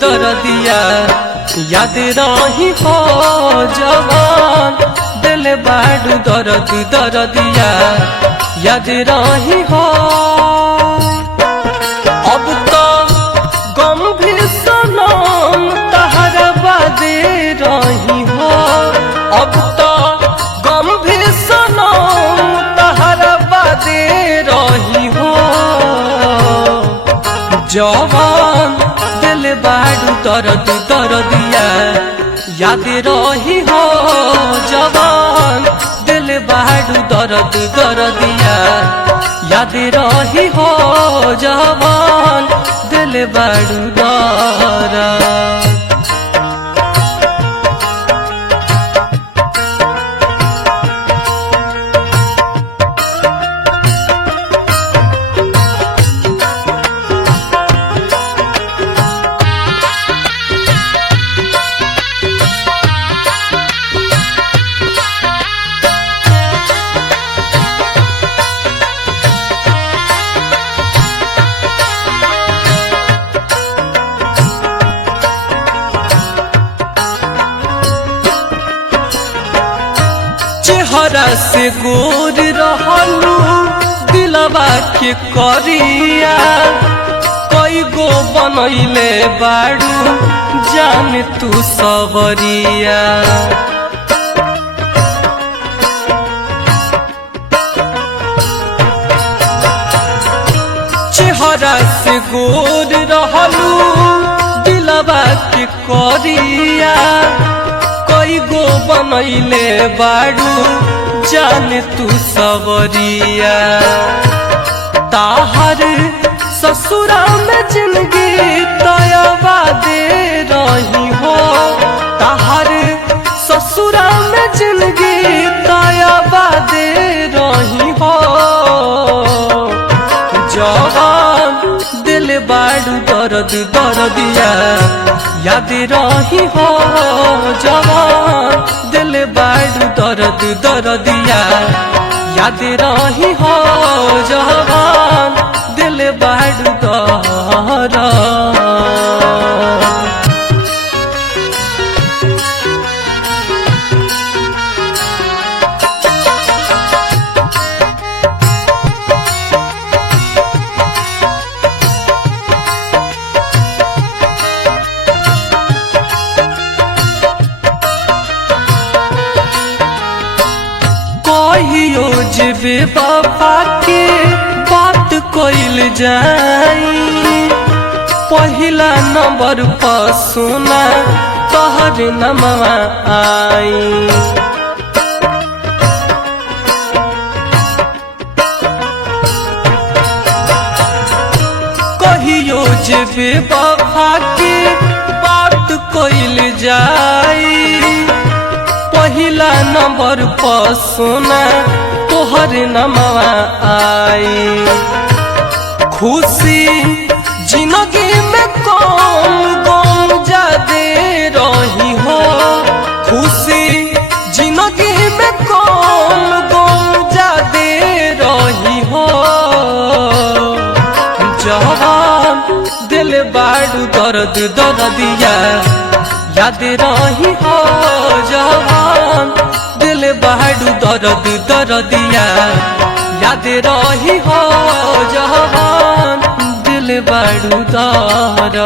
दरदिया याद रही हो जवान दिल बाडू दरदिया याद रही हो। अब तो गंभीर सनम तहरा बादे रही हो। अब तो गंभीर सनम तहरा बादे रही हो। जवान दिल बाडू दरदिया याद रही हो। जवान दिल बाडू दरदिया याद रही हो। जवान दिल बाडू दरद चेहरा से गोर रहलू दिलवा के करिया कई गो बनैले बाड़ू जान तू सबरिया। चेहरा से गोर रहलू दिलवा के करिया कई गो बनैले बाड़ू जान तू सबरिया। ताहर ससुरा में जिंदगी तयबा दे रही हो। ताहर ससुरा में जिंदगी तयबा दे रही हो। जवान दिल बाडू दरदिया याद रही हो। जवान दिल बाडू दरदिया याद रही हो। जवान दिल बाडू दरद कहियो जेबे बाबा के बात कइल जाई पहिला नंबर पर सोना तोहर नमवा आई। कहियो जेबे बाबा के बात कइल जाई पहिला नंबर पर सोना तोहर नमवा आई। खुशी जिंदगी में कम गम जादे रही हो। खुशी जिंदगी में कम गम जादे रही हो। जवान दिल बाडू दरदिया याद रही हो। जवान दिल बाडू दरदिया याद रही हो। जवान दिल बाडू दरद